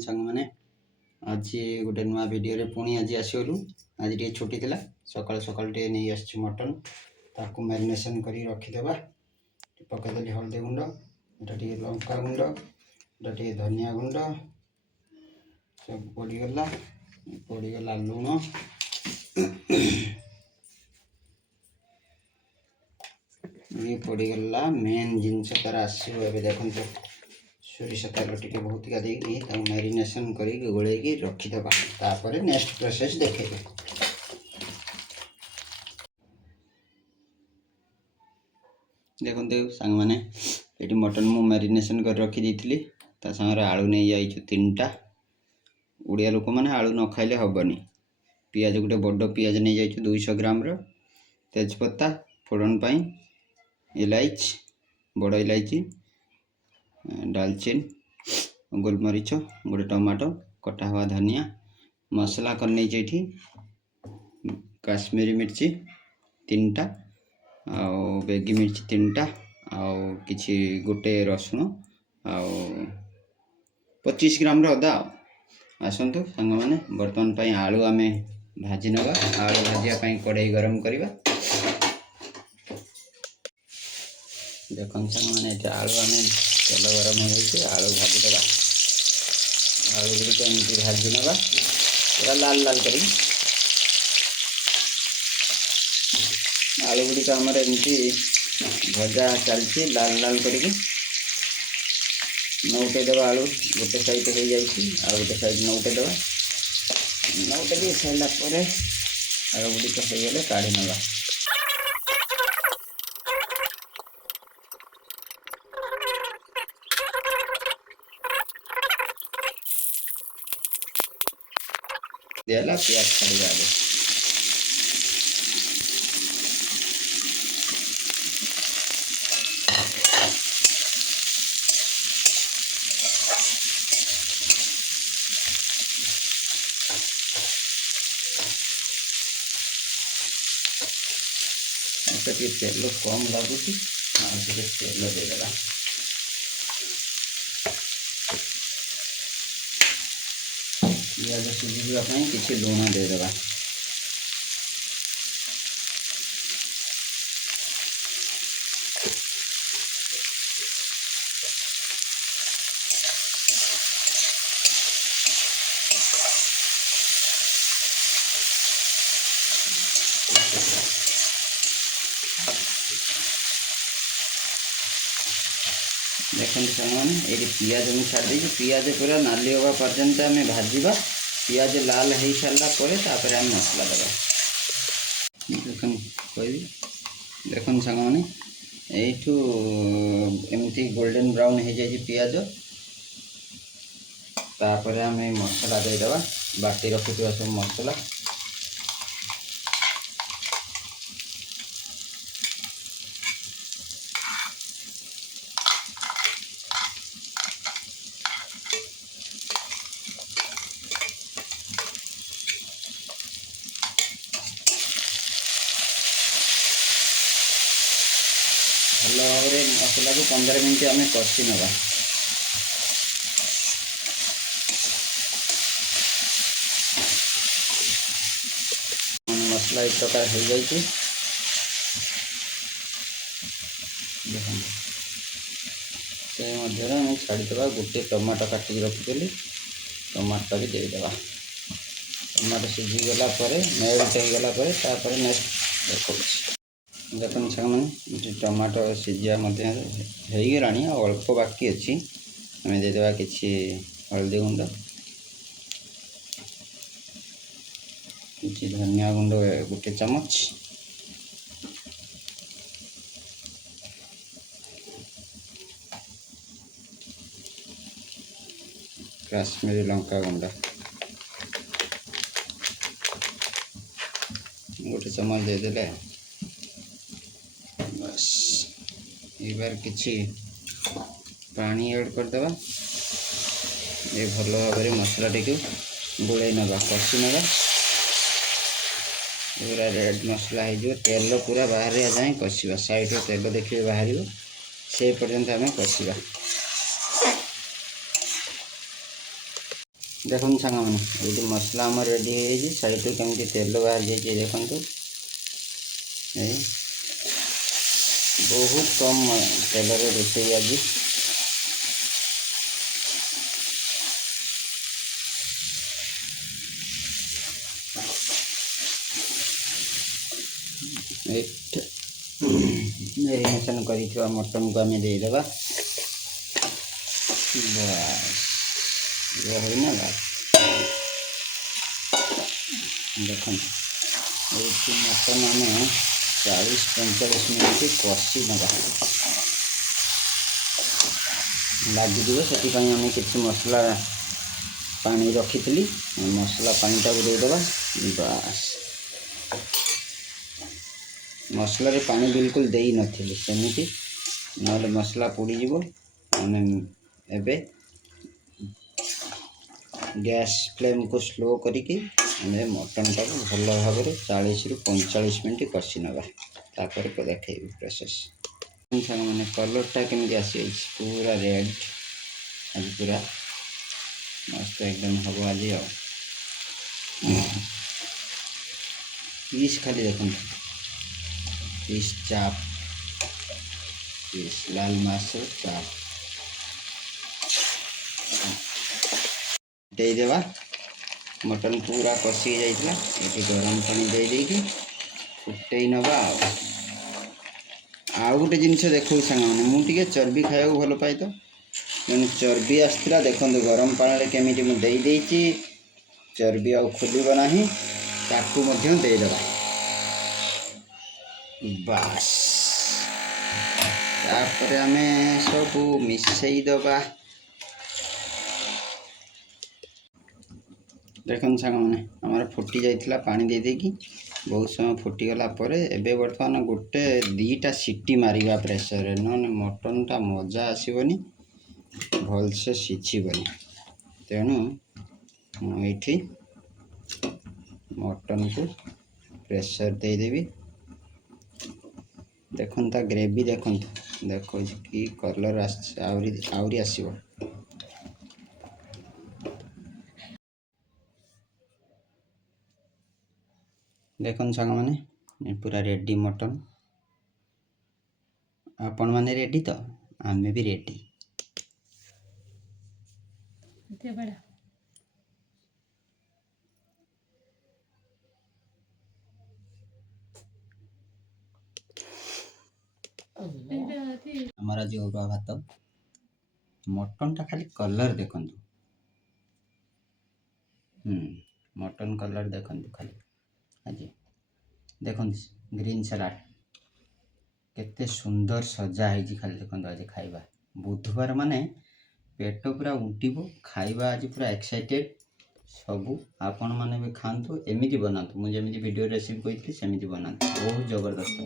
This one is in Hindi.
सांग मैंने आज गोटे नुआ भिडियो पुणी आज आसगलु आज टे छुट्टी थी सकाल सकाल टे नहीं आसी मटन ताकू मैरिनेशन कर रखीदे पकईदेली हल्दी गुंड ये लंका गुंड ये धनिया गुंड सब पड़गला लुण ये पड़गला मेन जिनस तार आसो देखो सोरिष तेल टे बहुत देकी मैरिनेशन कर गोलैकी रखीदे तापर नेक्स्ट प्रोसेस देखे देखते सांग मैंने ये मटन मु मैरिनेशन कर रखी थी सागर आलू नहीं जाइए 3टा ओडिया लोक मैंने आलू न खाइले हेनी पियाज गोटे बड़ पियाज नहीं जाइए 200 ग्राम तेजपत्ता फोड़न पाई इलायची बड़ इलायची दालचीन गोलमरीच गोटे टमाटो कटा हुआ धनिया मसला कर नहीं ये काश्मीरी मिर्ची 3टा आउ बेगी मिर्ची 3टा आउ किछि गोटे रसुण आउ 25 ग्राम अदा आसतु सांग मैंने बर्तमान पाई आलू आम भाजी नवा आलू भाजिया कड़ाई गरम करवा देख सांग मैंने आलू आम तेल गरम हो आलू भाजीदे आलू गुड़िक एमती भाजी नवा पूरा लाल लाल कर आलू गुड़िक आमर एमती भजा चलती लाल लाल करके नौटेदेव आलू गोटे साइड हो जाए गोटे साइड नौटेदेव नौटे सारापर आलू गुड़िक होगले काढ़ी नवा दिला प्याज छाड़ी आलू तेल कम लगुच तेल देदेगा पियाज सिझापी किसी लुण देदेगा देखते सामने ये पियाज मुझे छाड़ी पियाज पूरा नाली होगा पर्यंत आम भाजवा पियाज लाल हो सारापर आम मसला देवा देख कह देख सांग मैंने यू एमती गोल्डन ब्राउन हो जाए पियाज तापर आम मसला देदेवा बाटी रखुवा सब मसला भल भाव मसला को 15 मिनट आम कषि नवा मसला एक प्रकार हो जाए से मध्य छाड़ीदे गोटे टमाटो काटिक रखीदी टमाटो भी देदेवा टमाटो सीझीगला मेल्ट होगला नेक्स्ट देखो मैंने टमाटो सीझा होगला अल्प बाकी अच्छी आम देदेवा किसी हल्दी गुंड किसी धनिया गुंड गोटे चामच काश्मीरी लंका गुंड गोटे चम्मच देदेले बस एक बार किसी पानी ऐड करदे ये भल भाव मसला टी गोल नवा कषि नवा पूरा रेड मसला हो तेल पूरा बाहर जाए कषा साइड तेल देखिए बाहर से पर्यंत आम कषा। देखो सांग मैंने ये मसला आम रेडी हो साइड केमती तेल बाहर जाइए देखो बहुत कम तेल रोषे आज मेरिनेशन कर मटन को आम देदेबा बस ये होना बस देख मटन आम 40-45 मिनट कषि नवा लगिज से आम कि मसला पानी रखी मसला पानी टाक देदेबा बस मसला रे पानी बिल्कुल दे नथिली सेमिति नले मसला पोड़ी जीवो माने एबे गैस फ्लेम को स्लो करिकी हमें मटन टाक भल भाव 40-45 मिनट कषि नवा तापर को देखैबी प्रोसेस मैंने कलरटा केमती आसी पूरा रेड आज पूरा मस्त एकदम हम आज पीस खाली देखो पीस चाप पीस लाल मास चाप देदेबा मटन पूरा कषि जाइला ये गरम पानी दे देकी फुटे नवा आउ गोटे जिनस देखो सांग मैंने मुझे चर्बी खाया भल पाए तो तेणु चर्बी आसला देखो गरम पानी केमी मुझे चर्बी आउ खोल ना ताकू देदेबा बास तापर आम सब मिसईदबा देखो सांग मैंने आमर फुटी जाइला पानी दे देकी बहुत समय फुटीगला एबे बर्तमान गोटे 2टा सीटी मारिबा प्रेसर न मटन टा मजा आसबनी भलसे सीझबनी तेणु मुझे मटन को प्रेसर देदेवी देखो ग्रेवी देखो देखो कि कलर आउरी आसब देखो सांग मैंने पूरा रेडी मटन आपण मैंने रेडी तो आम भी रेडी हमारा जो अरुआ भात मटन टा खाली कलर देखु मटन कलर देखु खाली आज देखो ग्रीन सलाड केते सुंदर सजा है खाली देखो आज खाइबा बुधवार माने पेट पूरा उठिबो खाइबा आज पूरा एक्साइटेड सबू आपण माने भी खातु एमती बनातु मुझे वीडियो रेसिपी कही सेमती बनातु बहुत जबरदस्त।